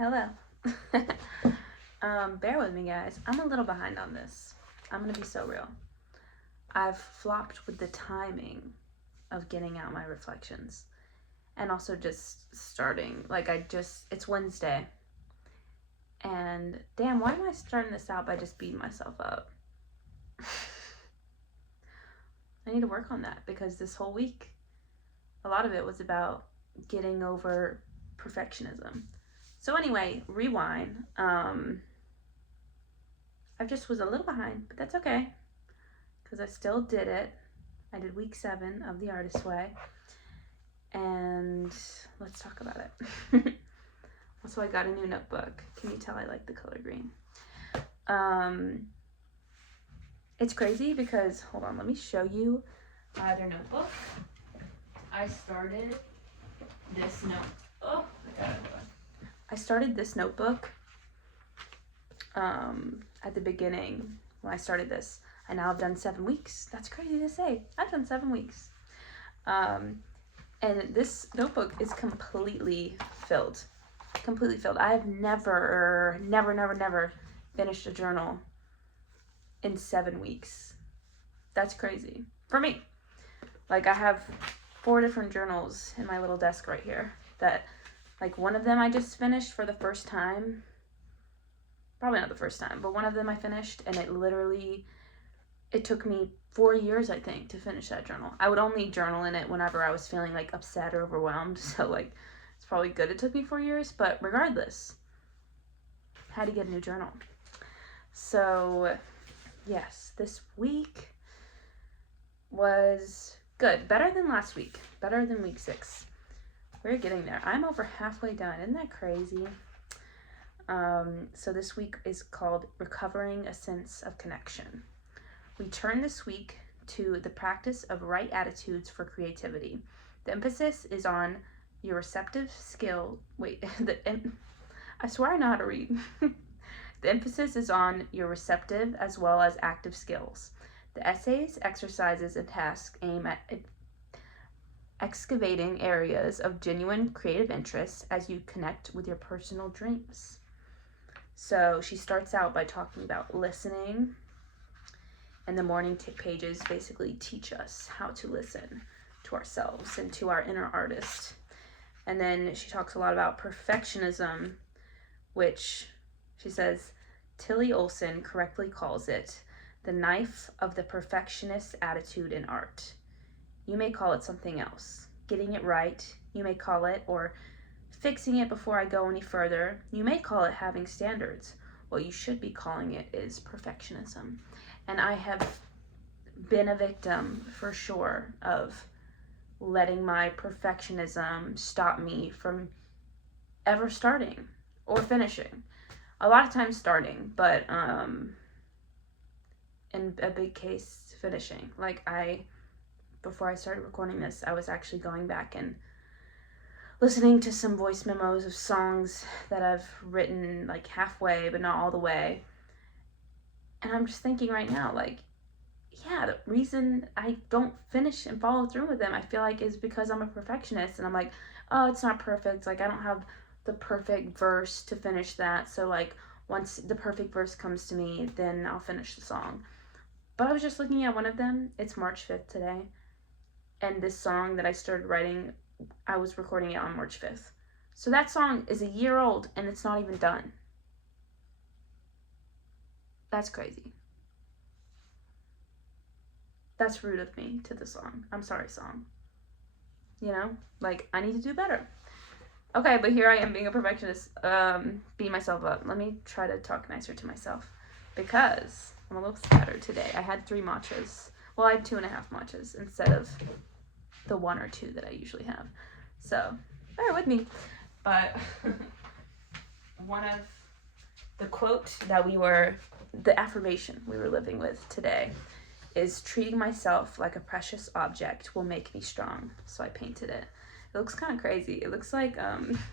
Hello. Bear with me, guys. I'm a little behind on this. I'm gonna be so real. I've flopped with the timing of getting out my reflections and also just starting. It's Wednesday. And damn, why am I starting this out by just beating myself up? I need to work on that because this whole week, a lot of it was about getting over perfectionism. So anyway, rewind. I just was a little behind, but that's okay because I still did it. I did week 7 of the Artist Way, and let's talk about it. Also, I got a new notebook. Can you tell I like the color green? It's crazy because, hold on, let me show you my other notebook. I started this notebook at the beginning when I started this. I now have done 7 weeks. That's crazy to say. I've done 7 weeks. And this notebook is completely filled. Completely filled. I have never finished a journal in 7 weeks. That's crazy. For me. Like, I have 4 different journals in my little desk right here that, like, one of them I just finished for the first time. Probably not the first time, but one of them I finished, and it took me 4 years, I think, to finish that journal. I would only journal in it whenever I was feeling, like, upset or overwhelmed, so, like, it's probably good it took me 4 years, but regardless, I had to get a new journal. So, yes, this week was good. Better than last week. Better than week 6. We're getting there. I'm over halfway done. Isn't that crazy? So this week is called Recovering a Sense of Connection. We turn this week to the practice of right attitudes for creativity. The emphasis is on your receptive skill. I swear I know how to read. The emphasis is on your receptive as well as active skills. The essays, exercises, and tasks aim at excavating areas of genuine creative interest as you connect with your personal dreams. So she starts out by talking about listening, and the morning pages basically teach us how to listen to ourselves and to our inner artist. And then she talks a lot about perfectionism, which she says Tilly Olson correctly calls it the knife of the perfectionist attitude in art. You may call it something else. Getting it right, you may call it, or fixing it before I go any further. You may call it having standards. What you should be calling it is perfectionism. And I have been a victim, for sure, of letting my perfectionism stop me from ever starting or finishing. A lot of times starting, but in a big case, finishing. Like, before I started recording this, I was actually going back and listening to some voice memos of songs that I've written, like, halfway, but not all the way. And I'm just thinking right now, like, yeah, the reason I don't finish and follow through with them, I feel like, is because I'm a perfectionist. And I'm like, oh, it's not perfect. Like, I don't have the perfect verse to finish that. So, like, once the perfect verse comes to me, then I'll finish the song. But I was just looking at one of them. It's March 5th today. And this song that I started writing, I was recording it on March 5th. So that song is a year old and it's not even done. That's crazy. That's rude of me to the song. I'm sorry, song. You know? Like, I need to do better. Okay, but here I am being a perfectionist, beating myself up. Let me try to talk nicer to myself because I'm a little scattered today. I had 3 matchas. Well, I had 2.5 matchas instead of the 1 or 2 that I usually have. So, bear with me. But one of the quote that the affirmation we were living with today is treating myself like a precious object will make me strong. So I painted it. It looks kind of crazy. It looks like,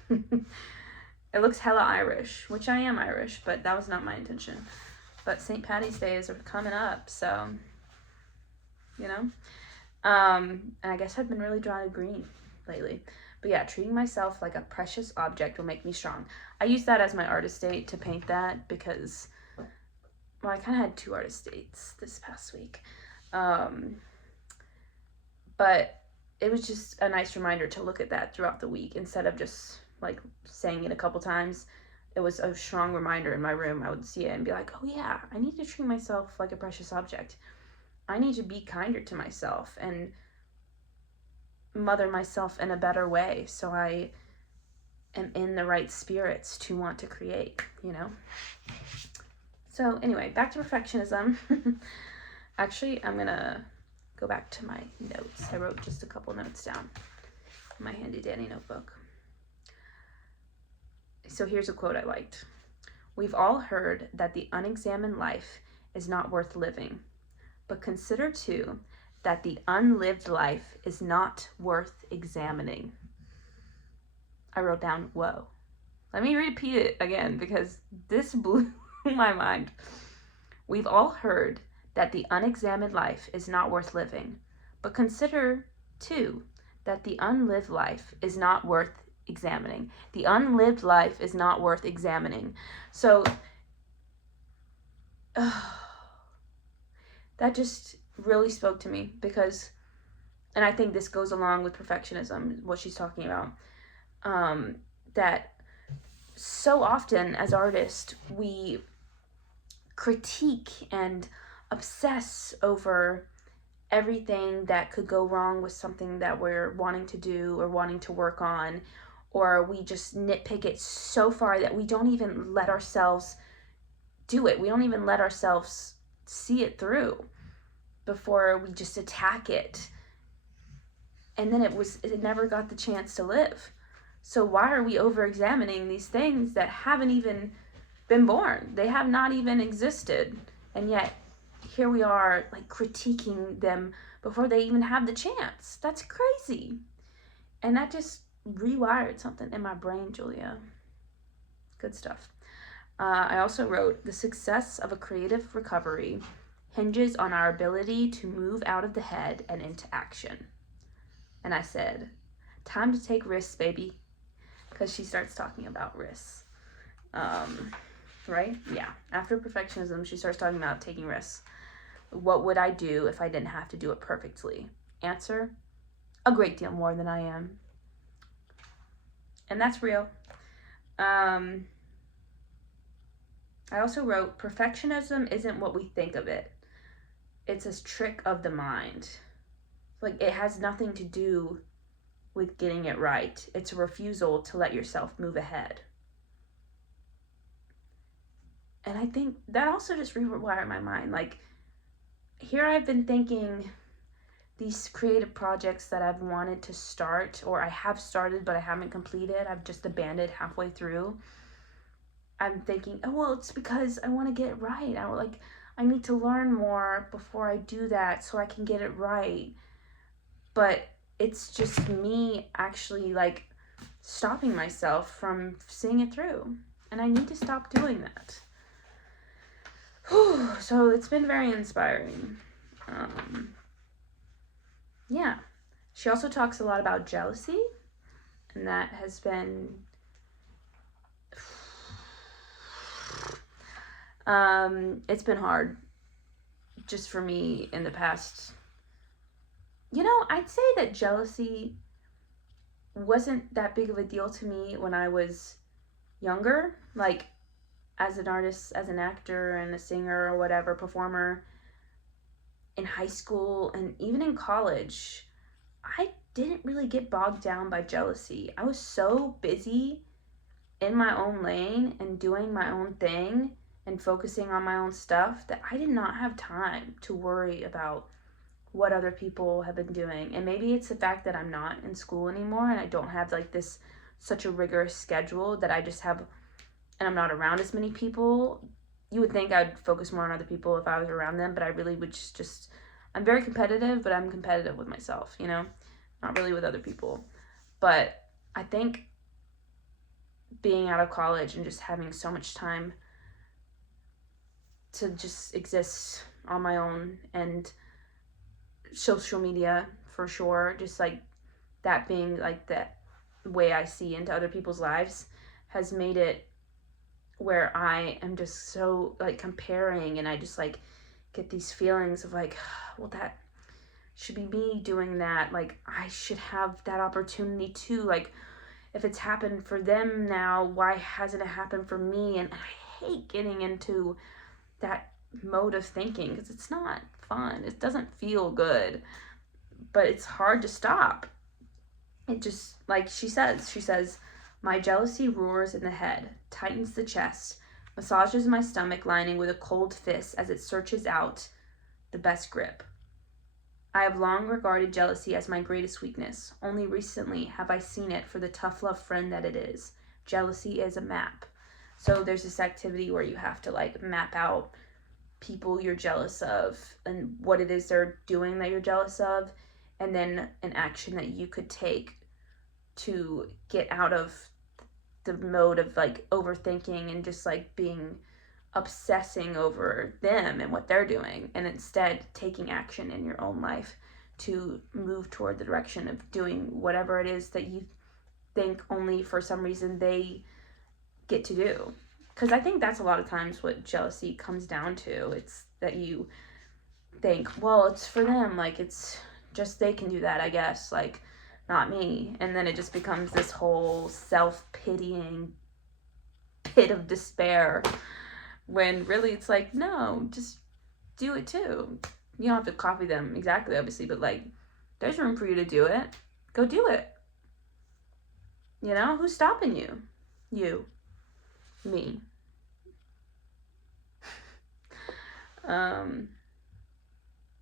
it looks hella Irish, which I am Irish, but that was not my intention. But St. Patty's Day is coming up, so, you know. And I guess I've been really drawn to green lately But yeah, treating myself like a precious object will make me strong. I used that as my artist date to paint that because, well, I kind of had 2 artist dates this past week. But it was just a nice reminder to look at that throughout the week instead of just like saying it a couple times. It was a strong reminder in my room. I would see it and be like, oh yeah, I need to treat myself like a precious object. I need to be kinder to myself and mother myself in a better way so I am in the right spirits to want to create, you know? So anyway, back to perfectionism. Actually, I'm gonna go back to my notes. I wrote just a couple notes down in my handy dandy notebook. So here's a quote I liked. We've all heard that the unexamined life is not worth living, but consider too that the unlived life is not worth examining. I wrote down, whoa. Let me repeat it again because this blew my mind. We've all heard that the unexamined life is not worth living, but consider too that the unlived life is not worth examining. The unlived life is not worth examining. So that just really spoke to me because, and I think this goes along with perfectionism, what she's talking about, that so often as artists, we critique and obsess over everything that could go wrong with something that we're wanting to do or wanting to work on, or we just nitpick it so far that we don't even let ourselves do it. We don't even let ourselves see it through before we just attack it. And then it never got the chance to live. So why are we over-examining these things that haven't even been born? They have not even existed. And yet here we are like critiquing them before they even have the chance. That's crazy. And that just rewired something in my brain, Julia. Good stuff. I also wrote, the success of a creative recovery hinges on our ability to move out of the head and into action. And I said, time to take risks, baby. Because she starts talking about risks. Right? Yeah. After perfectionism, she starts talking about taking risks. What would I do if I didn't have to do it perfectly? Answer, a great deal more than I am. And that's real. I also wrote, perfectionism isn't what we think of it. It's a trick of the mind. Like, it has nothing to do with getting it right. It's a refusal to let yourself move ahead. And I think that also just rewired my mind. Like, here I've been thinking these creative projects that I've wanted to start, or I have started but I haven't completed, I've just abandoned halfway through. I'm thinking, oh, well, it's because I want to get it right. I need to learn more before I do that so I can get it right. But it's just me actually like stopping myself from seeing it through. And I need to stop doing that. Whew, so it's been very inspiring. Yeah. She also talks a lot about jealousy. And that has been... it's been hard just for me in the past. You know, I'd say that jealousy wasn't that big of a deal to me when I was younger. Like, as an artist, as an actor and a singer or whatever, performer, in high school and even in college, I didn't really get bogged down by jealousy. I was so busy in my own lane and doing my own thing and focusing on my own stuff that I did not have time to worry about what other people have been doing. And maybe it's the fact that I'm not in school anymore and I don't have like this such a rigorous schedule that I just have, and I'm not around as many people. You would think I'd focus more on other people if I was around them, but I really would just I'm very competitive, but I'm competitive with myself, you know, not really with other people. But I think being out of college and just having so much time to just exist on my own, and social media for sure, just like that being like way I see into other people's lives has made it where I am just so like comparing, and I just like get these feelings of like, well, that should be me doing that. Like, I should have that opportunity too. Like, if it's happened for them now, why hasn't it happened for me? And I hate getting into that mode of thinking because it's not fun. It doesn't feel good, but it's hard to stop. It just, like she says, my jealousy roars in the head, tightens the chest, massages my stomach lining with a cold fist as it searches out the best grip. I have long regarded jealousy as my greatest weakness. Only recently have I seen it for the tough love friend that it is. Jealousy is a map. So there's this activity where you have to like map out people you're jealous of and what it is they're doing that you're jealous of, and then an action that you could take to get out of the mode of like overthinking and just like being obsessing over them and what they're doing, and instead taking action in your own life to move toward the direction of doing whatever it is that you think only for some reason they get to do. Because I think that's a lot of times what jealousy comes down to. It's that you think, well, it's for them, like it's just they can do that, I guess, like not me. And then it just becomes this whole self-pitying pit of despair, when really it's like, no, just do it too. You don't have to copy them exactly, obviously, but like there's room for you to do it. Go do it. You know, who's stopping you? You. Me.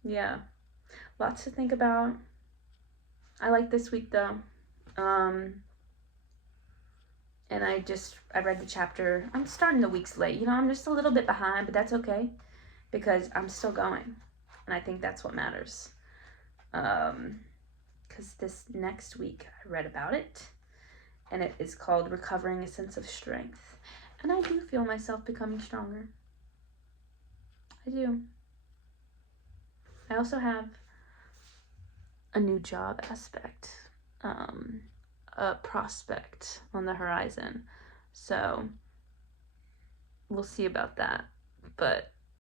Yeah, lots to think about. I like this week though. And I read the chapter. I'm starting the weeks late. You know, I'm just a little bit behind, but that's okay because I'm still going. And I think that's what matters. Because this next week I read about it, and it is called Recovering a Sense of Strength. And I do feel myself becoming stronger. I do. I also have a new job aspect, a prospect on the horizon. So we'll see about that. But